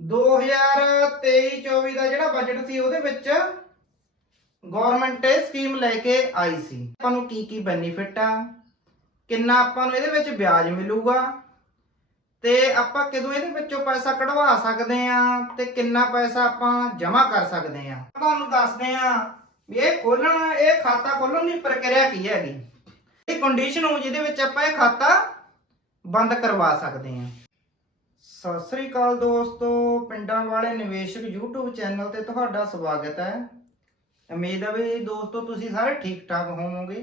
2023-24 ਦਾ ਜਿਹੜਾ ਬਜਟ ਸੀ ਉਹਦੇ ਵਿੱਚ ਗਵਰਨਮੈਂਟ ਇਹ ਸਕੀਮ ਲੈ ਕੇ ਆਈ ਸੀ। ਆਪਾਂ ਨੂੰ ਕੀ ਕੀ ਬੈਨੀਫਿਟ ਆ, ਕਿੰਨਾ ਆਪਾਂ ਨੂੰ ਇਹਦੇ ਵਿੱਚ ਵਿਆਜ ਮਿਲੂਗਾ, ਤੇ ਆਪਾਂ ਕਦੋਂ ਇਹਦੇ ਵਿੱਚੋਂ ਪੈਸਾ ਕਢਵਾ ਸਕਦੇ ਆ, ਤੇ ਕਿੰਨਾ ਪੈਸਾ ਆਪਾਂ ਜਮ੍ਹਾਂ ਕਰ ਸਕਦੇ ਆ। ਤੁਹਾਨੂੰ ਦੱਸਦੇ ਆ ਵੀ ਇਹ ਖੋਲਣ, ਇਹ ਖਾਤਾ ਖੋਲਣ ਦੀ ਪ੍ਰਕਿਰਿਆ ਕੀ ਹੈਗੀ। ਇਹ ਕੰਡੀਸ਼ਨ ਹੋ ਜਿਹਦੇ ਵਿੱਚ ਆਪਾਂ ਇਹ ਖਾਤਾ ਬੰਦ ਕਰਵਾ ਸਕਦੇ ਆ। ਸਤਿ ਸ੍ਰੀ ਅਕਾਲ ਦੋਸਤੋ, ਪਿੰਡਾਂ ਵਾਲੇ ਨਿਵੇਸ਼ਕ YouTube ਚੈਨਲ ਤੇ ਤੁਹਾਡਾ ਸਵਾਗਤ ਹੈ। ਉਮੀਦ ਹੈ ਵੀ ਦੋਸਤੋ ਤੁਸੀਂ ਸਾਰੇ ਠੀਕ ਠਾਕ ਹੋਵੋਗੇ।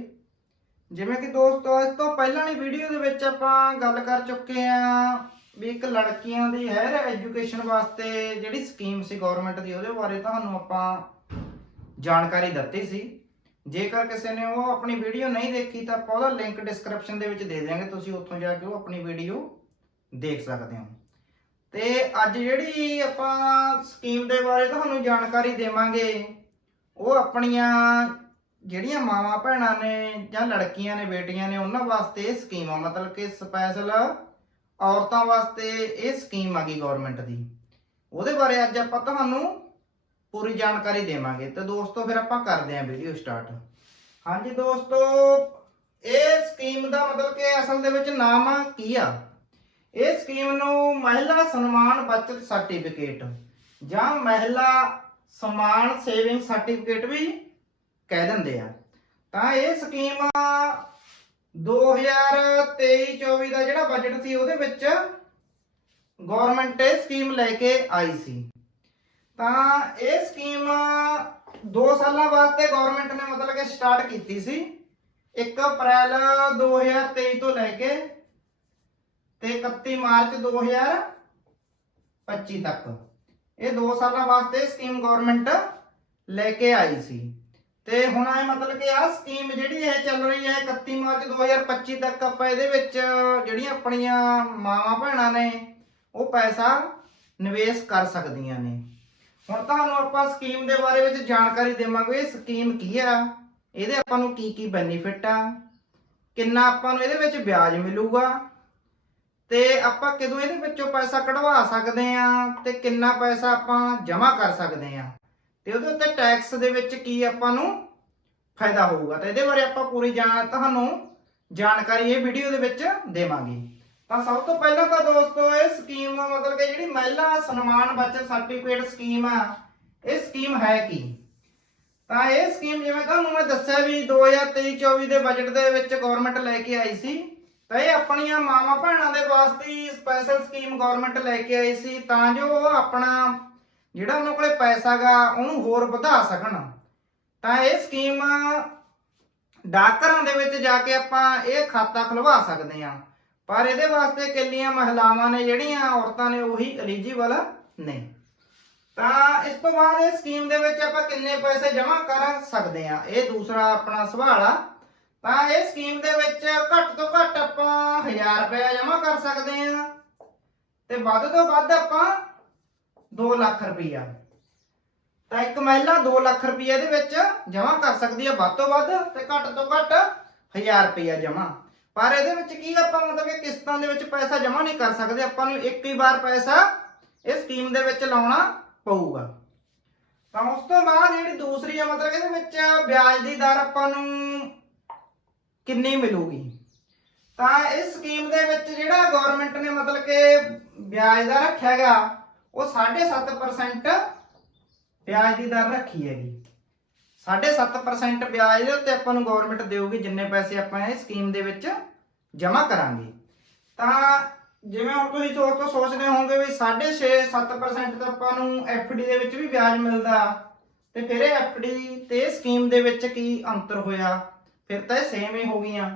ਜਿਵੇਂ ਕਿ ਦੋਸਤੋ, ਇਸ ਤੋਂ ਪਹਿਲਾਂ ਵਾਲੀ ਵੀਡੀਓ ਦੇ ਵਿੱਚ ਆਪਾਂ ਗੱਲ ਕਰ ਚੁੱਕੇ ਆ ਵੀ ਇੱਕ ਲੜਕੀਆਂ ਦੀ ਹਾਇਰ ਐਜੂਕੇਸ਼ਨ ਵਾਸਤੇ ਜਿਹੜੀ ਸਕੀਮ ਸੀ ਗਵਰਨਮੈਂਟ ਦੀ, ਉਹਦੇ ਬਾਰੇ ਤੁਹਾਨੂੰ ਆਪਾਂ ਜਾਣਕਾਰੀ ਦਿੱਤੀ ਸੀ। ਜੇਕਰ ਕਿਸੇ ਨੇ ਉਹ ਆਪਣੀ ਵੀਡੀਓ ਨਹੀਂ ਦੇਖੀ, ਤਾਂ ਆਪਾਂ ਉਹਦਾ ਲਿੰਕ ਡਿਸਕ੍ਰਿਪਸ਼ਨ ਦੇ ਵਿੱਚ ਦੇ ਦਿਆਂਗੇ। ਤੁਸੀਂ ਉੱਥੋਂ ਜਾ ਕੇ ਉਹ ਆਪਣੀ ਵੀਡੀਓ ਦੇਖ ਸਕਦੇ ਹੋ। ਤੇ ਅੱਜ ਜਿਹੜੀ ਆਪਾਂ ਸਕੀਮ ਦੇ ਬਾਰੇ ਤੁਹਾਨੂੰ ਜਾਣਕਾਰੀ ਦੇਵਾਂਗੇ, ਉਹ ਆਪਣੀਆਂ ਜਿਹੜੀਆਂ ਮਾਵਾਂ ਭੈਣਾਂ ਨੇ ਜਾਂ ਲੜਕੀਆਂ ਨੇ, ਬੇਟੀਆਂ ਨੇ, ਉਹਨਾਂ ਵਾਸਤੇ ਇਹ ਸਕੀਮ ਆ। ਮਤਲਬ ਕਿ ਸਪੈਸ਼ਲ ਔਰਤਾਂ ਵਾਸਤੇ ਇਹ ਸਕੀਮ ਆ ਗਈ ਗਵਰਨਮੈਂਟ ਦੀ। ਉਹਦੇ ਬਾਰੇ ਅੱਜ ਆਪਾਂ ਤੁਹਾਨੂੰ ਪੂਰੀ ਜਾਣਕਾਰੀ ਦੇਵਾਂਗੇ। ਤੇ ਦੋਸਤੋ, ਫਿਰ ਆਪਾਂ ਕਰਦੇ ਆਂ ਵੀਡੀਓ ਸਟਾਰਟ ਹਾਂਜੀ ਦੋਸਤੋ, ਇਹ ਸਕੀਮ ਦਾ ਮਤਲਬ ਕਿ ਅਸਲ ਦੇ ਵਿੱਚ ਨਾਮ ਕੀ ਆ? ਇਹ ਸਕੀਮ ਨੂੰ ਮਹਿਲਾ ਸਨਮਾਨ ਬਚਤ ਸਰਟੀਫਿਕੇਟ ਜਾਂ ਮਹਿਲਾ ਸਨਮਾਨ ਸੇਵਿੰਗ ਸਰਟੀਫਿਕੇਟ ਵੀ ਕਹਿ ਦਿੰਦੇ ਆ। ਤਾਂ ਇਹ ਸਕੀਮ 2023-24 ਦਾ ਜਿਹੜਾ ਬਜਟ ਸੀ, ਉਹਦੇ ਵਿੱਚ ਗਵਰਨਮੈਂਟ ਇਹ ਸਕੀਮ ਲੈ ਕੇ ਆਈ ਸੀ। ਤਾਂ ਇਹ ਸਕੀਮ 2 ਸਾਲਾਂ ਵਾਸਤੇ ਗਵਰਨਮੈਂਟ ਨੇ ਮਤਲਬ ਕਿ ਸਟਾਰਟ ਕੀਤੀ ਸੀ। 1 ਅਪ੍ਰੈਲ 2023 ਤੋਂ ਲੈ ਕੇ ਤੇ 31 ਮਾਰਚ 2025 ਤੱਕ। ਇਹ 2 ਸਾਲਾਂ ਵਾਸਤੇ ਸਕੀਮ ਗਵਰਨਮੈਂਟ ਲੈ ਕੇ ਆਈ ਸੀ। ਤੇ ਹੁਣ ਇਹ ਮਤਲਬ ਕਿ ਆਹ ਸਕੀਮ ਜਿਹੜੀ ਇਹ ਚੱਲ ਰਹੀ ਹੈ 31 ਮਾਰਚ 2025 ਤੱਕ ਆਪਾਂ ਇਹਦੇ ਵਿੱਚ ਜਿਹੜੀਆਂ ਆਪਣੀਆਂ ਮਾਵਾਂ ਭੈਣਾਂ ਨੇ, ਉਹ ਪੈਸਾ ਨਿਵੇਸ਼ ਕਰ ਸਕਦੀਆਂ ਨੇ। ਹੁਣ ਤੁਹਾਨੂੰ ਆਪਾਂ ਸਕੀਮ ਦੇ ਬਾਰੇ ਵਿੱਚ ਜਾਣਕਾਰੀ ਦੇਵਾਂਗੇ, ਇਹ ਸਕੀਮ ਕੀ ਆ? ਇਹਦੇ ਆਪਾਂ ਨੂੰ ਕੀ ਕੀ ਬੈਨੀਫਿਟ ਆ? ਕਿੰਨਾ ਆਪਾਂ ਨੂੰ ਇਹਦੇ ਵਿੱਚ ਵਿਆਜ ਮਿਲੂਗਾ? ਤੇ ਆਪਾਂ ਕਦੋਂ ਇਹਦੇ ਵਿੱਚੋਂ ਪੈਸਾ ਕਢਵਾ ਸਕਦੇ ਆ ਤੇ ਕਿੰਨਾ ਪੈਸਾ ਆਪਾਂ ਜਮ੍ਹਾਂ ਕਰ ਸਕਦੇ ਆ ਤੇ ਉਹਦੇ ਉੱਤੇ ਟੈਕਸ ਦੇ ਵਿੱਚ ਕੀ ਆਪਾਂ ਨੂੰ ਫਾਇਦਾ ਹੋਊਗਾ? ਤੇ ਇਹਦੇ ਬਾਰੇ ਆਪਾਂ ਪੂਰੀ ਜਾਣ ਤੁਹਾਨੂੰ ਜਾਣਕਾਰੀ ਇਹ ਵੀਡੀਓ ਦੇ ਵਿੱਚ ਦੇਵਾਂਗੇ। ਤਾਂ ਸਭ ਤੋਂ ਪਹਿਲਾਂ ਤਾਂ ਦੋਸਤੋ, ਇਹ ਸਕੀਮ ਮਤਲਬ ਕਿ ਜਿਹੜੀ ਮਹਿਲਾ ਸਨਮਾਨ ਬਚਤ ਸਰਟੀਫਿਕੇਟ ਸਕੀਮ ਆ, ਇਹ ਸਕੀਮ ਹੈ ਕੀ? ਤਾਂ ਇਹ ਸਕੀਮ ਜਿਵੇਂ ਤੁਹਾਨੂੰ ਮੈਂ ਦੱਸਿਆ ਵੀ 2023-24 ਦੇ ਬਜਟ ਦੇ ਵਿੱਚ ਗਵਰਨਮੈਂਟ ਲੈ ਕੇ ਆਈ ਸੀ। ਤਾਂ ਇਹ ਆਪਣੀਆਂ ਮਾਵਾਂ ਭੈਣਾਂ ਦੇ ਵਾਸਤੇ ਸਪੈਸ਼ਲ ਸਕੀਮ ਗਵਰਨਮੈਂਟ ਲੈ ਕੇ ਆਈ ਸੀ, ਤਾਂ ਜੋ ਉਹ ਆਪਣਾ ਜਿਹੜਾ ਉਹਨਾਂ ਕੋਲੇ ਪੈਸਾ ਉਹਨੂੰ ਹੋਰ ਵਧਾ ਸਕਣ। ਤਾਂ ਇਹ ਸਕੀਮ ਡਾਕਘਰਾਂ ਦੇ ਵਿੱਚ ਜਾ ਕੇ ਆਪਾਂ ਇਹ ਖਾਤਾ ਖੁਲਵਾ ਸਕਦੇ ਆ ਪਰ ਇਹਦੇ ਵਾਸਤੇ ਇਕੱਲੀਆਂ ਮਹਿਲਾਵਾਂ ਨੇ ਜਿਹੜੀਆਂ ਔਰਤਾਂ ਨੇ ਉਹੀ ਐਲੀਜੀਬਲ ਨੇ। ਤਾਂ ਇਸ ਤੋਂ ਬਾਅਦ ਇਹ ਸਕੀਮ ਦੇ ਵਿੱਚ ਆਪਾਂ ਕਿੰਨੇ ਪੈਸੇ ਜਮ੍ਹਾਂ ਕਰ ਸਕਦੇ ਆ ਇਹ ਦੂਸਰਾ ਆਪਣਾ ਸਵਾਲ ਆ। ਤਾਂ ਇਹ ਸਕੀਮ ਦੇ ਵਿੱਚ ਘੱਟ ਤੋਂ ਘੱਟ ਆਪਾਂ 1000 ਰੁਪਏ ਜਮ੍ਹਾਂ ਕਰ ਸਕਦੇ ਆ ਤੇ ਵੱਧ ਤੋਂ ਵੱਧ ਆਪਾਂ 2 ਲੱਖ ਰੁਪਈਆ ਤਾਂ ਇੱਕ ਮਹਿਲਾ 2 ਲੱਖ ਰੁਪਈਆ ਇਹਦੇ ਵਿੱਚ ਜਮ੍ਹਾਂ ਕਰ ਸਕਦੀ ਹੈ ਵੱਧ ਤੋਂ ਵੱਧ ਤੇ ਘੱਟ ਤੋਂ ਘੱਟ 1000 ਰੁਪਈਆ ਜਮ੍ਹਾਂ। ਪਰ ਇਹਦੇ ਵਿੱਚ ਕੀ ਆਪਾਂ ਮਤਲਬ ਕਿ ਕਿਸ਼ਤਾਂ ਦੇ ਵਿੱਚ ਪੈਸਾ ਜਮ੍ਹਾਂ ਨਹੀਂ ਕਰ ਸਕਦੇ, ਆਪਾਂ ਨੂੰ ਇੱਕ ਹੀ ਵਾਰ ਪੈਸਾ ਇਸ ਸਕੀਮ ਦੇ ਵਿੱਚ ਲਾਉਣਾ ਪਊਗਾ। ਤਾਂ ਉਸ ਤੋਂ ਬਾਅਦ ਜਿਹੜੀ ਦੂਸਰੀ ਆ ਮਤਲਬ ਕਿ ਇਹਦੇ ਵਿੱਚ ਵਿਆਜ ਦੀ ਦਰ ਆਪਾਂ ਨੂੰ ਕਿੰਨੀ ਮਿਲੂਗੀ? ਤਾਂ ਇਸ ਸਕੀਮ ਦੇ ਵਿੱਚ ਜਿਹੜਾ ਗਵਰਨਮੈਂਟ ਨੇ ਮਤਲਬ ਕਿ ਵਿਆਜ ਦਾ ਰੱਖਿਆ ਗਿਆ ਉਹ 7.5% ਵਿਆਜ ਦੀ ਦਰ ਰੱਖੀ ਹੈਗੀ। 7.5% ਵਿਆਜ ਦੇ ਉੱਤੇ ਆਪਾਂ ਨੂੰ ਗਵਰਨਮੈਂਟ ਦੇਊਗੀ ਜਿੰਨੇ ਪੈਸੇ ਆਪਾਂ ਇਹ ਸਕੀਮ ਦੇ ਵਿੱਚ ਜਮ੍ਹਾਂ ਕਰਾਂਗੇ। ਤਾਂ ਜਿਵੇਂ ਹੁਣ ਤੁਸੀਂ ਸੋਚ ਤੋਂ ਸੋਚਦੇ ਹੋਵੋਗੇ ਵੀ 6.5 7% ਤਾਂ ਆਪਾਂ ਨੂੰ ਡੀ ਦੇ ਵਿੱਚ ਵੀ ਵਿਆਜ ਮਿਲਦਾ, ਤੇ ਫਿਰ ਇਹ ਡੀ ਤੇ ਸਕੀਮ ਦੇ ਵਿੱਚ ਕੀ ਅੰਤਰ ਹੋਇਆ? ਫਿਰ ਤਾਂ ਸੇਮ ਹੀ ਹੋ ਗਈਆਂ।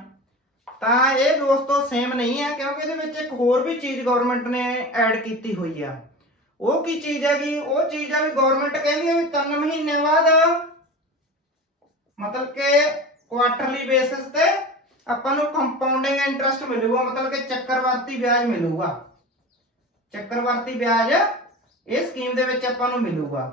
ਤਾਂ ਇਹ ਦੋਸਤੋ ਸੇਮ ਨਹੀਂ ਹੈ, ਕਿਉਂਕਿ ਇਹਦੇ ਵਿੱਚ ਇੱਕ ਹੋਰ ਵੀ ਚੀਜ਼ ਗਵਰਨਮੈਂਟ ਨੇ ਐਡ ਕੀਤੀ ਹੋਈ ਆ। ਉਹ ਕੀ ਚੀਜ਼ ਹੈਗੀ? ਉਹ ਚੀਜ਼ ਆ ਵੀ ਗਵਰਨਮੈਂਟ ਕਹਿੰਦੀ ਹੈ ਵੀ 3 ਮਹੀਨੇ ਬਾਅਦ ਮਤਲਬ ਕਿ ਕੁਆਟਰਲੀ ਬੇਸਿਸ ਤੇ ਆਪਾਂ ਨੂੰ ਕੰਪਾਊਂਡਿੰਗ ਇੰਟਰਸਟ ਮਿਲੂਗਾ, ਮਤਲਬ ਕਿ ਚੱਕਰਵਰਤੀ ਵਿਆਜ ਮਿਲੂਗਾ। ਚੱਕਰਵਰਤੀ ਵਿਆਜ ਇਹ ਸਕੀਮ ਦੇ ਵਿੱਚ ਆਪਾਂ ਨੂੰ ਮਿਲੂਗਾ।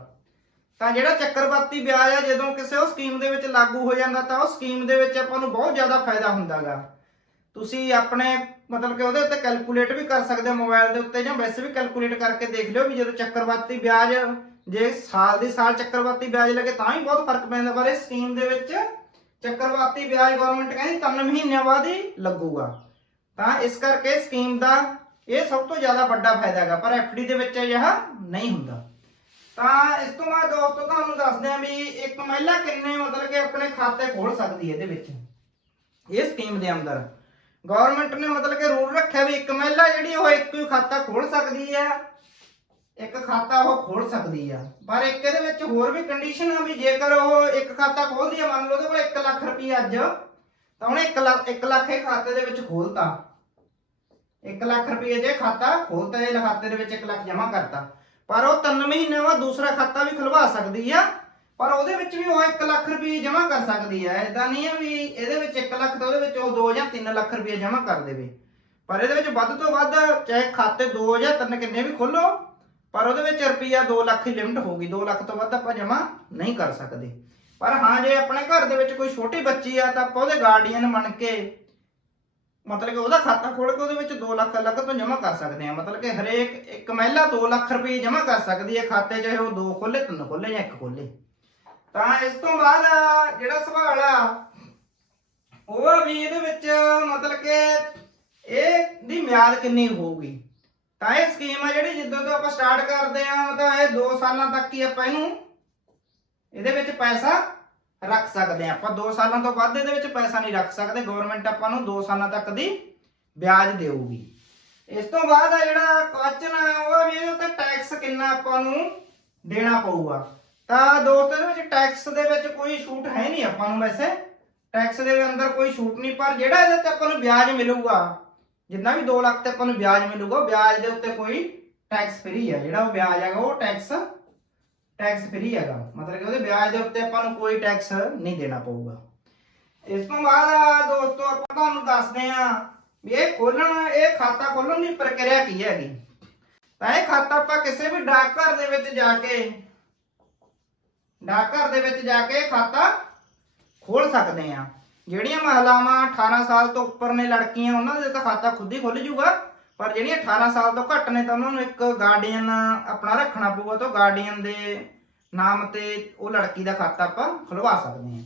ਤਾਂ ਜਿਹੜਾ ਚੱਕਰਵਾਤੀ ਵਿਆਜ ਆ, ਜਦੋਂ ਕਿਸੇ ਉਹ ਸਕੀਮ ਦੇ ਵਿੱਚ ਲਾਗੂ ਹੋ ਜਾਂਦਾ, ਤਾਂ ਉਹ ਸਕੀਮ ਦੇ ਵਿੱਚ ਆਪਾਂ ਨੂੰ ਬਹੁਤ ਜ਼ਿਆਦਾ ਫਾਇਦਾ ਹੁੰਦਾਗਾ। ਤੁਸੀਂ ਆਪਣੇ, ਮਤਲਬ ਕਿ ਉਹਦੇ ਉੱਤੇ ਕੈਲਕੂਲੇਟ ਵੀ ਕਰ ਸਕਦੇ ਹੋ ਮੋਬਾਈਲ ਦੇ ਉੱਤੇ ਜਾਂ ਵੈਸੇ ਵੀ ਕੈਲਕੂਲੇਟ ਕਰਕੇ ਦੇਖ ਲਿਓ ਵੀ ਜਦੋਂ ਚੱਕਰਵਾਤੀ ਵਿਆਜ, ਜੇ ਸਾਲ ਦੀ ਸਾਲ ਚੱਕਰਵਾਤੀ ਵਿਆਜ ਲੱਗੇ, ਤਾਂ ਹੀ ਬਹੁਤ ਫ਼ਰਕ ਪੈਂਦਾ, ਪਰ ਇਸ ਸਕੀਮ ਦੇ ਵਿੱਚ ਚੱਕਰਵਾਤੀ ਵਿਆਜ ਗਵਰਨਮੈਂਟ ਕਹਿੰਦੀ 3 ਮਹੀਨਿਆਂ ਬਾਅਦ ਹੀ ਲੱਗੂਗਾ। ਤਾਂ ਇਸ ਕਰਕੇ ਸਕੀਮ ਦਾ ਇਹ ਸਭ ਤੋਂ ਜ਼ਿਆਦਾ ਵੱਡਾ ਫਾਇਦਾ ਹੈਗਾ, ਪਰ ਐਫਡੀ ਦੇ ਵਿੱਚ ਇਹ ਨਹੀਂ ਹੁੰਦਾ। ਤਾਂ ਇਸ ਤੋਂ ਬਾਅਦ ਦੋਸਤੋ ਤੁਹਾਨੂੰ ਦੱਸਦੇ ਹਾਂ ਵੀ ਇੱਕ ਮਹਿਲਾ ਕਿੰਨੇ ਮਤਲਬ ਕਿ ਆਪਣੇ ਖਾਤੇ ਖੋਲ ਸਕਦੀ ਹੈ ਇਹਦੇ ਵਿੱਚ। ਇਹ ਸਕੀਮ ਦੇ ਅੰਦਰ ਗਵਰਨਮੈਂਟ ਨੇ ਮਤਲਬ ਕਿ ਰੂਲ ਰੱਖਿਆ ਵੀ ਇੱਕ ਮਹਿਲਾ ਜਿਹੜੀ ਉਹ ਇੱਕ ਹੀ ਖਾਤਾ ਖੋਲ ਸਕਦੀ ਹੈ। ਇੱਕ ਖਾਤਾ ਉਹ ਖੋਲ ਸਕਦੀ ਆ। ਪਰ ਇੱਕ ਇਹਦੇ ਵਿੱਚ ਹੋਰ ਵੀ ਕੰਡੀਸ਼ਨ ਆ ਵੀ ਜੇਕਰ ਉਹ ਇੱਕ ਖਾਤਾ ਖੋਲਦੀ ਆ, ਮੰਨ ਲਓ ਉਹਦੇ ਕੋਲ 1 ਲੱਖ ਰੁਪਏ ਅੱਜ, ਤਾਂ ਉਹਨੇ 1 ਲੱਖ 1 ਲੱਖ ਇਹ ਖਾਤੇ ਦੇ ਵਿੱਚ ਖੋਲਤਾ 1 ਲੱਖ ਰੁਪਏ ਜੇ ਖਾਤਾ ਖੋਲਤਾ ਇਹ ਖਾਤੇ ਦੇ ਵਿੱਚ 1 ਲੱਖ ਜਮ੍ਹਾਂ ਕਰਤਾ। ਪਰ ਉਹ 3 ਮਹੀਨਿਆਂ ਬਾਅਦ ਦੂਸਰਾ ਖਾਤਾ ਵੀ ਖੁਲਵਾ ਸਕਦੀ ਆ, ਪਰ ਉਹਦੇ ਵਿੱਚ ਵੀ ਉਹ 1 ਲੱਖ ਰੁਪਏ ਜਮ੍ਹਾਂ ਕਰ ਸਕਦੀ ਆ। ਇਦਾਂ ਨਹੀਂ ਆ ਵੀ ਇਹਦੇ ਵਿੱਚ 1 ਲੱਖ ਤੇ ਉਹਦੇ ਵਿੱਚ ਉਹ 2 ਜਾਂ 3 ਲੱਖ ਰੁਪਏ ਜਮ੍ਹਾਂ ਕਰ ਦੇਵੇ। ਪਰ ਇਹਦੇ ਵਿੱਚ ਵੱਧ ਤੋਂ ਵੱਧ ਚਾਹੇ ਖਾਤੇ 2 ਜਾਂ 3 ਕਿੰਨੇ ਵੀ ਖੋਲੋ ਪਰ ਉਹਦੇ ਵਿੱਚ ਰੁਪਈਆ 2 ਲੱਖ ਹੀ ਲਿਮਟ ਹੋਊਗੀ। 2 ਲੱਖ ਤੋਂ ਵੱਧ ਆਪਾਂ ਜਮ੍ਹਾਂ ਨਹੀਂ ਕਰ ਸਕਦੇ। ਪਰ ਹਾਂ, ਜੇ ਆਪਣੇ ਘਰ ਦੇ ਵਿੱਚ ਕੋਈ ਛੋਟੀ ਬੱਚੀ ਆ, ਤਾਂ ਆਪਾਂ ਉਹਦੇ ਗਾਰਡੀਅਨ ਬਣ ਕੇ ਮਤਲਬ ਕਿ ਉਹਦਾ ਖਾਤਾ ਖੋਲ ਕੇ ਉਹਦੇ ਵਿੱਚ 2 ਲੱਖ ਅਲੱਗ ਤੋਂ ਜਮ੍ਹਾਂ ਕਰ ਸਕਦੇ ਆ ਮਤਲਬ ਕਿ ਹਰੇਕ ਇੱਕ ਮਹਿਲਾ 2 ਲੱਖ ਰੁਪਏ ਜਮ੍ਹਾਂ ਕਰ ਸਕਦੀ ਹੈ ਖਾਤੇ, ਚਾਹੇ ਉਹ ਦੋ ਖੋਲੇ ਤਿੰਨ ਖੋਲੇ ਜਾਂ ਇੱਕ ਖੋਲੇ ਤਾਂ ਇਸ ਤੋਂ ਬਾਅਦ ਜਿਹੜਾ ਸਵਾਲ ਆ, ਉਹ ਵੀ ਇਹਦੇ ਵਿੱਚ ਮਤਲਬ ਕਿ ਇਹ ਦੀ ਮਿਆਦ ਕਿੰਨੀ ਹੋਊਗੀ? ਤਾਂ ਇਹ ਸਕੀਮ ਆ ਜਿਹੜੀ ਜਿੱਦੋਂ ਤੋਂ ਆਪਾਂ ਸਟਾਰਟ ਕਰਦੇ ਆ ਮਤਲਬ ਇਹ 2 ਸਾਲਾਂ ਤੱਕ ਹੀ ਆਪਾਂ ਇਹਨੂੰ ਇਹਦੇ ਵਿੱਚ ਪੈਸਾ ਰੱਖ ਸਕਦੇ ਆ ਆਪਾਂ 2 ਸਾਲਾਂ ਤੋਂ ਵੱਧ ਇਹਦੇ ਵਿੱਚ ਪੈਸਾ ਨਹੀਂ ਰੱਖ ਸਕਦੇ। ਗਵਰਨਮੈਂਟ ਆਪਾਂ ਨੂੰ 2 ਸਾਲਾਂ ਤੱਕ ਦੀ ਵਿਆਜ ਦੇਊਗੀ। ਇਸ ਤੋਂ ਬਾਅਦ ਆ ਜਿਹੜਾ ਕੁਐਸਚਨ ਆ, ਉਹ ਆ ਵੀ ਇਹਦੇ ਉੱਤੇ ਟੈਕਸ ਕਿੰਨਾ ਆਪਾਂ ਨੂੰ ਦੇਣਾ ਪਊਗਾ। ਤਾਂ ਦੋਸਤੋ, ਇਹਦੇ ਵਿੱਚ ਟੈਕਸ ਦੇ ਵਿੱਚ ਕੋਈ ਛੂਟ ਹੈ ਨਹੀਂ ਆਪਾਂ ਨੂੰ ਵੈਸੇ। ਟੈਕਸ ਦੇ ਅੰਦਰ ਕੋਈ ਛੂਟ ਨਹੀਂ, ਪਰ ਜਿਹੜਾ ਇਹਦੇ ਤੇ ਆਪਾਂ ਨੂੰ ਵਿਆਜ ਮਿਲੂਗਾ, ਜਿੰਨਾ ਵੀ 2 ਲੱਖ ਤੇ ਆਪਾਂ ਨੂੰ ਵਿਆਜ ਮਿਲੂਗਾ ਵਿਆਜ ਦੇ ਉੱਤੇ ਕੋਈ ਟੈਕਸ ਫ੍ਰੀ ਹੈ ਜਿਹੜਾ ਉਹ ਵਿਆਜ ਹੈਗਾ, ਉਹ ਟੈਕਸ ਟੈਕਸ ਫ੍ਰੀ ਹੈਗਾ। ਮਤਲਬ ਕਿ ਵਿਆਜ ਦੇ ਉੱਤੇ ਆਪਾਂ ਨੂੰ ਕੋਈ ਟੈਕਸ ਨਹੀਂ ਦੇਣਾ ਪਊਗਾ। ਇਸ ਤੋਂ ਬਾਅਦ ਦੋਸਤੋ, ਆਪਾਂ ਤੁਹਾਨੂੰ ਦੱਸਦੇ ਆ ਵੀ ਇਹ ਖੋਲਣ, ਇਹ ਖਾਤਾ ਖੋਲਣ ਦੀ ਪ੍ਰਕਿਰਿਆ ਕੀ ਹੈਗੀ। ਤਾਂ ਇਹ ਖਾਤਾ ਆਪਾਂ ਕਿਸੇ ਵੀ ਡਾਕ ਘਰ ਦੇ ਵਿੱਚ ਜਾ ਕੇ, ਡਾਕ ਦੇ ਵਿੱਚ ਜਾ ਕੇ ਖਾਤਾ ਖੋਲ ਸਕਦੇ ਆ ਜਿਹੜੀਆਂ ਮਹਿਲਾਵਾਂ 18 ਸਾਲ ਤੋਂ ਉੱਪਰ ਨੇ, ਲੜਕੀਆਂ, ਉਹਨਾਂ ਦੇ ਤਾਂ ਖਾਤਾ ਖੁਦ ਹੀ ਖੁੱਲ ਜੂਗਾ ਪਰ ਜਿਹੜੀਆਂ 18 ਸਾਲ ਤੋਂ ਘੱਟ ਨੇ, ਤਾਂ ਉਹਨਾਂ ਨੂੰ ਇੱਕ ਗਾਰਡੀਅਨ ਆਪਣਾ ਰੱਖਣਾ ਪਊਗਾ। ਤਾਂ ਗਾਰਡੀਅਨ ਦੇ ਨਾਮ ਤੇ ਉਹ ਲੜਕੀ ਦਾ ਖਾਤਾ ਆਪਾਂ ਖੁਲਵਾ ਸਕਦੇ ਹਾਂ।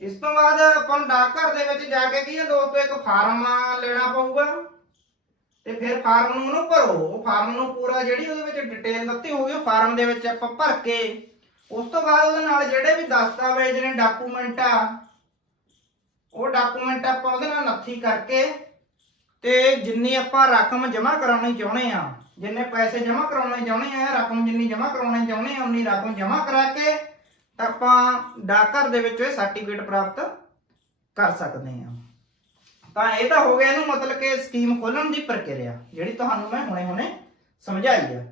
ਇਸ ਤੋਂ ਬਾਅਦ ਆਪਾਂ ਨੂੰ ਡਾਕ ਘਰ ਦੇ ਵਿੱਚ ਜਾ ਕੇ ਕੀ ਹੈ ਦੋਸਤੋ ਇੱਕ ਫਾਰਮ ਲੈਣਾ ਪਊਗਾ। ਤੇ ਫਿਰ ਫਾਰਮ ਨੂੰ ਉਹਨੂੰ ਭਰੋ। ਉਹ ਫਾਰਮ ਨੂੰ ਪੂਰਾ ਜਿਹੜੀ ਉਹਦੇ ਵਿੱਚ ਡਿਟੇਲ ਦਿੱਤੀ ਹੋਊਗੀ, ਉਹ ਫਾਰਮ ਦੇ ਵਿੱਚ ਆਪਾਂ ਭਰ ਕੇ, ਉਸ ਤੋਂ ਬਾਅਦ ਉਹਦੇ ਨਾਲ ਜਿਹੜੇ ਵੀ ਦਸਤਾਵੇਜ਼ ਨੇ, ਡਾਕੂਮੈਂਟ ਆ, ਉਹ ਡਾਕੂਮੈਂਟ ਆਪਾਂ ਉਹਦੇ ਨਾਲ ਨੱਥੀ ਕਰਕੇ ਤੇ ਜਿੰਨੀ ਆਪਾਂ ਰਕਮ ਜਮ੍ਹਾਂ ਕਰਾਉਣੀ ਚਾਹੁੰਦੇ ਆ ਜਿੰਨੇ ਪੈਸੇ ਜਮ੍ਹਾਂ ਕਰਾਉਣੇ ਚਾਹੁੰਦੇ ਆ, ਰਕਮ ਜਿੰਨੀ ਜਮ੍ਹਾਂ ਕਰਾਉਣੀ ਚਾਹੁੰਦੇ ਆ, ਉਨੀ ਰਕਮ ਜਮ੍ਹਾਂ ਕਰਾ ਕੇ ਤਾਂ ਆਪਾਂ ਡਾਕਘਰ ਦੇ ਵਿੱਚ ਇਹ ਸਰਟੀਫਿਕੇਟ ਪ੍ਰਾਪਤ ਕਰ ਸਕਦੇ ਆ। ਤਾਂ ਇਹ ਤਾਂ ਹੋ ਗਿਆ ਇਹਨੂੰ ਮਤਲਬ ਕਿ ਸਕੀਮ ਖੋਲਣ ਦੀ ਪ੍ਰਕਿਰਿਆ, ਜਿਹੜੀ ਤੁਹਾਨੂੰ ਮੈਂ ਹੁਣੇ-ਹੁਣੇ ਸਮਝਾਈ ਆ।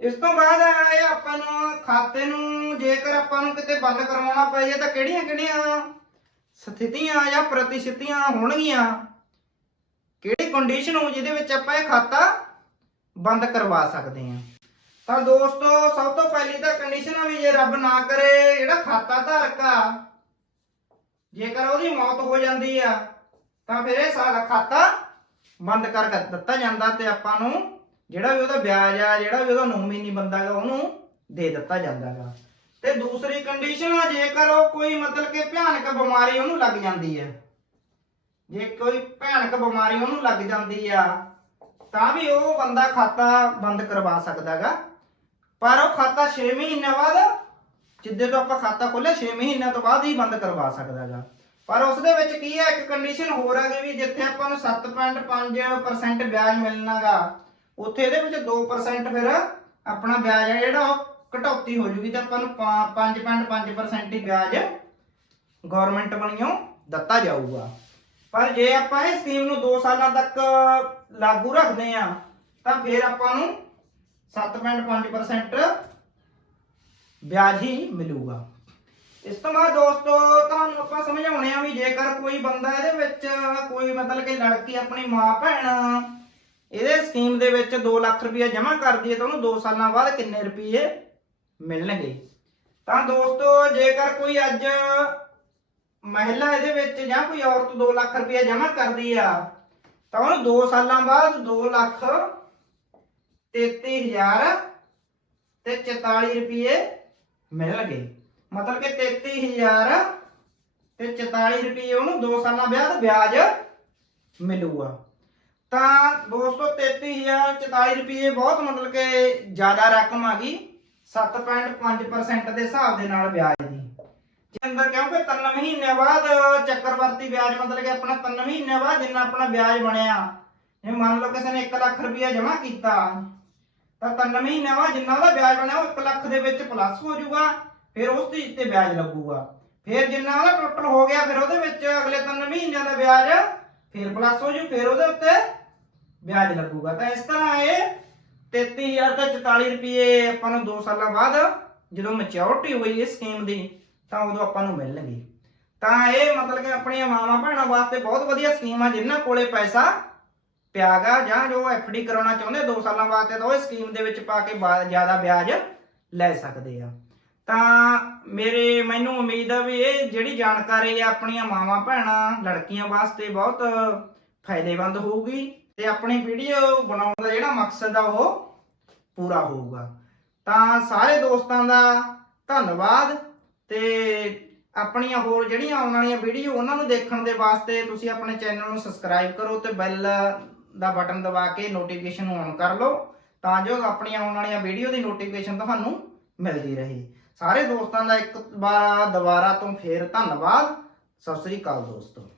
ਇਸ ਤੋਂ ਬਾਅਦ ਇਹ ਆਪਾਂ ਨੂੰ ਖਾਤੇ ਨੂੰ ਜੇਕਰ ਆਪਾਂ ਨੂੰ ਕਿਤੇ ਬੰਦ ਕਰਵਾਉਣਾ ਪਏ, ਤਾਂ ਕਿਹੜੀਆਂ-ਕਿਹੜੀਆਂ ਸਥਿਤੀਆਂ ਜਾਂ ਪ੍ਰਤੀਸ਼ਿਤੀਆਂ ਹੋਣਗੀਆਂ? ਕਿਹੜੀ ਕੰਡੀਸ਼ਨ ਹੋ ਜਿਹਦੇ ਵਿੱਚ ਆਪਾਂ ਇਹ ਖਾਤਾ ਬੰਦ ਕਰਵਾ ਸਕਦੇ ਹਾਂ। ਤਾਂ ਦੋਸਤੋ, ਸਭ ਤੋਂ ਪਹਿਲੀ ਤਾਂ ਕੰਡੀਸ਼ਨ ਆ ਵੀ ਜੇ ਰੱਬ ਨਾ ਕਰੇ, ਜਿਹੜਾ ਖਾਤਾ ਧਾਰਕ ਆ, ਜੇਕਰ ਉਹਦੀ ਮੌਤ ਹੋ ਜਾਂਦੀ ਆ, ਤਾਂ ਫਿਰ ਇਹ ਸਾਰਾ ਖਾਤਾ ਬੰਦ ਕਰ ਦਿੱਤਾ ਜਾਂਦਾ ਤੇ ਆਪਾਂ ਨੂੰ ਜਿਹੜਾ ਵੀ ਉਹਦਾ ਵਿਆਜ ਆ, ਜਿਹੜਾ ਵੀ ਉਹਦਾ ਨੋਮੀਨੀ ਬੰਦਾ ਉਹਨੂੰ ਦੇ ਦਿੱਤਾ ਜਾਂਦਾਗਾ ਤੇ ਦੂਸਰੀ ਕੰਡੀਸ਼ਨ ਆ, ਜੇਕਰ ਉਹ ਕੋਈ ਮਤਲਬ ਕਿ ਭਿਆਨਕ ਬਿਮਾਰੀ ਉਹਨੂੰ ਲੱਗ ਜਾਂਦੀ ਹੈ ਜੇ ਕੋਈ ਭਿਆਨਕ ਬਿਮਾਰੀ ਉਹਨੂੰ ਲੱਗ ਜਾਂਦੀ ਆ ਤਾਂ ਵੀ ਉਹ ਬੰਦਾ ਖਾਤਾ ਬੰਦ ਕਰਵਾ ਸਕਦਾਗਾ। ਪਰ ਉਹ ਖਾਤਾ 6 ਮਹੀਨਿਆਂ ਬਾਅਦ, ਜਿੱਦੇ ਤੋਂ ਆਪਾਂ ਖਾਤਾ ਖੋਲਿਆ 6 ਮਹੀਨਿਆਂ ਤੋਂ ਬਾਅਦ ਹੀ ਬੰਦ ਕਰਵਾ ਸਕਦਾਗਾ। ਪਰ ਉਸ ਦੇ ਵਿੱਚ ਕੀ ਹੈ ਇੱਕ ਕੰਡੀਸ਼ਨ ਹੋਰ ਹੈਗੀ ਵੀ ਜਿੱਥੇ ਆਪਾਂ ਨੂੰ 7.5% ਵਿਆਜ ਮਿਲਣਾਗਾ, ਉੱਥੇ ਇਹਦੇ ਵਿੱਚ 2% ਫਿਰ ਆਪਣਾ ਵਿਆਜ ਹੈ ਜਿਹੜਾ ਉਹ ਕਟੌਤੀ ਹੋ ਜੂਗੀ ਤੇ ਆਪਾਂ ਨੂੰ 5.5% ਹੀ ਵਿਆਜ ਗਵਰਨਮੈਂਟ ਵੱਲੋਂ ਦਿੱਤਾ ਜਾਊਗਾ। ਪਰ ਜੇ ਆਪਾਂ ਇਹ ਸਕੀਮ ਨੂੰ 2 ਸਾਲਾਂ ਤੱਕ ਲਾਗੂ ਰੱਖਦੇ ਆ, ਤਾਂ ਫਿਰ ਆਪਾਂ ਨੂੰ 7.5% ਵਿਆਜ ਹੀ ਮਿਲੂਗਾ। ਇਸ ਤੋਂ ਬਾਅਦ ਦੋਸਤੋ, ਤੁਹਾਨੂੰ ਆਪਾਂ ਸਮਝਾਉਣੇ ਆ ਵੀ ਜੇਕਰ ਕੋਈ ਬੰਦਾ ਇਹਦੇ ਵਿੱਚ ਕੋਈ ਮਤਲਬ ਕਿ ਲੜਕੀ ਆਪਣੀ ਮਾਂ, ਭੈਣ ਇਹਦੇ ਸਕੀਮ ਦੇ ਵਿੱਚ 2 ਲੱਖ ਰੁਪਏ ਜਮ੍ਹਾਂ ਕਰਦੀ ਹੈ ਤਾਂ ਉਹਨੂੰ 2 ਸਾਲਾਂ ਬਾਅਦ ਕਿੰਨੇ ਰੁਪਏ ਮਿਲਣਗੇ? ਤਾਂ ਦੋਸਤੋ, ਜੇਕਰ ਕੋਈ ਅੱਜ ਮਹਿਲਾ ਇਹਦੇ ਵਿੱਚ ਜਾਂ ਕੋਈ ਔਰਤ 2 ਲੱਖ ਰੁਪਏ ਜਮ੍ਹਾਂ ਕਰਦੀ ਆ ਤਾਂ ਉਹਨੂੰ 2 ਸਾਲਾਂ ਬਾਅਦ 2 ਲੱਖ 33000 ਤੇ 44 ਰੁਪਏ ਮਿਲਣਗੇ ਮਤਲਬ ਕਿ 33000 ਤੇ 44 ਰੁਪਏ ਉਹਨੂੰ 2 ਸਾਲਾਂ ਬਾਅਦ ਵਿਆਜ ਮਿਲੂਗਾ। ਤਾਂ ਦੋਸਤੋ 33000 44 ਰੁਪਏ ਬਹੁਤ ਮਤਲਬ ਕਿ ਜ਼ਿਆਦਾ ਰਕਮ ਆ ਗਈ। 7.5% ਦੇ ਹਿਸਾਬ ਦੇ ਨਾਲ ਵਿਆਜ ਦੀ। ਜੇ ਅੰਦਰ ਕਿਉਂਕਿ 3 ਮਹੀਨਿਆਂ ਬਾਅਦ ਚੱਕਰਵਰਤੀ ਵਿਆਜ ਮਤਲਬ ਕਿ ਆਪਣਾ 3 ਮਹੀਨਿਆਂ ਬਾਅਦ ਜਿੰਨਾ ਆਪਣਾ ਵਿਆਜ ਬਣਿਆ, ਜੇ ਮੰਨ ਲਓ ਕਿਸੇ ਨੇ 1 ਲੱਖ ਰੁਪਇਆ ਜਮ੍ਹਾਂ ਕੀਤਾ, ਤਾਂ 3 ਮਹੀਨਿਆਂ ਬਾਅਦ ਜਿੰਨਾ ਉਹਦਾ ਵਿਆਜ ਬਣਿਆ, ਉਹ 1 ਲੱਖ ਦੇ ਵਿੱਚ ਪਲੱਸ ਹੋ ਜਾਊਗਾ, ਫਿਰ ਉਸ ਦੀ ਤੇ ਵਿਆਜ ਲੱਗੂਗਾ। ਫਿਰ ਜਿੰਨਾ ਉਹਦਾ ਟੋਟਲ ਹੋ ਗਿਆ, ਫਿਰ ਉਹਦੇ ਵਿੱਚ ਅਗਲੇ 3 ਮਹੀਨਿਆਂ ਦਾ ਵਿਆਜ ਫਿਰ ਪਲੱਸ ਹੋ ਜੂ, ਫਿਰ ਉਹਦੇ ਉੱਤੇ ਵਿਆਜ ਲੱਗੂਗਾ। ਤਾਂ ਇਸ ਤਰ੍ਹਾਂ ਇਹ 33000 ਤੇ 44 ਰੁਪਏ ਆਪਾਂ ਨੂੰ 2 ਸਾਲਾਂ ਬਾਅਦ ਜਦੋਂ ਮੈਚਿਓਰਿਟੀ ਹੋਈ ਇਸ ਸਕੀਮ ਦੀ ਤਾਂ ਉਦੋਂ ਆਪਾਂ ਨੂੰ ਮਿਲਣਗੇ। ਤਾਂ ਇਹ ਮਤਲਬ ਕਿ ਆਪਣੀਆਂ ਮਾਵਾਂ ਭੈਣਾਂ ਵਾਸਤੇ ਬਹੁਤ ਵਧੀਆ ਸਕੀਮ ਆ, ਜਿਨ੍ਹਾਂ ਕੋਲੇ ਪੈਸਾ ਪਿਆਗਾ ਜਾਂ ਜੋ ਡੀ ਕਰਾਉਣਾ ਚਾਹੁੰਦੇ 2 ਸਾਲਾਂ ਵਾਸਤੇ ਤਾਂ ਉਹ ਸਕੀਮ ਦੇ ਵਿੱਚ ਪਾ ਕੇ ਜ਼ਿਆਦਾ ਵਿਆਜ ਲੈ ਸਕਦੇ ਆ। ਤਾਂ ਮੇਰੇ, ਮੈਨੂੰ ਉਮੀਦ ਆ ਵੀ ਇਹ ਜਿਹੜੀ ਜਾਣਕਾਰੀ ਆ ਆਪਣੀਆਂ ਮਾਵਾਂ ਭੈਣਾਂ ਲੜਕੀਆਂ ਵਾਸਤੇ ਬਹੁਤ ਫਾਇਦੇਮੰਦ ਹੋਊਗੀ ਤੇ ਆਪਣੀ ਵੀਡੀਓ ਬਣਾਉਣ ਦਾ ਜਿਹੜਾ ਮਕਸਦ ਆ ਉਹ ਪੂਰਾ ਹੋਊਗਾ। ਤਾਂ ਸਾਰੇ ਦੋਸਤਾਂ ਦਾ ਧੰਨਵਾਦ। ਤੇ ਆਪਣੀਆਂ ਹੋਰ ਜਿਹੜੀਆਂ ਆਉਣ ਵਾਲੀਆਂ ਵੀਡੀਓ ਉਹਨਾਂ ਨੂੰ ਦੇਖਣ ਦੇ ਵਾਸਤੇ ਤੁਸੀਂ ਆਪਣੇ ਚੈਨਲ ਨੂੰ ਸਬਸਕ੍ਰਾਈਬ ਕਰੋ ਤੇ ਬੈਲ ਦਾ ਬਟਨ ਦਬਾ ਕੇ ਨੋਟੀਫਿਕੇਸ਼ਨ ਔਨ ਕਰ ਲਓ, ਤਾਂ ਜੋ ਆਪਣੀਆਂ ਆਉਣ ਵਾਲੀਆਂ ਵੀਡੀਓ ਦੀ ਨੋਟੀਫਿਕੇਸ਼ਨ ਤੁਹਾਨੂੰ ਮਿਲਦੀ ਰਹੇ। ਸਾਰੇ ਦੋਸਤਾਂ ਦਾ ਇੱਕ ਵਾਰ ਦੁਬਾਰਾ ਤੋਂ ਫੇਰ ਧੰਨਵਾਦ। ਸਤਿ ਸ੍ਰੀ ਅਕਾਲ ਦੋਸਤੋ।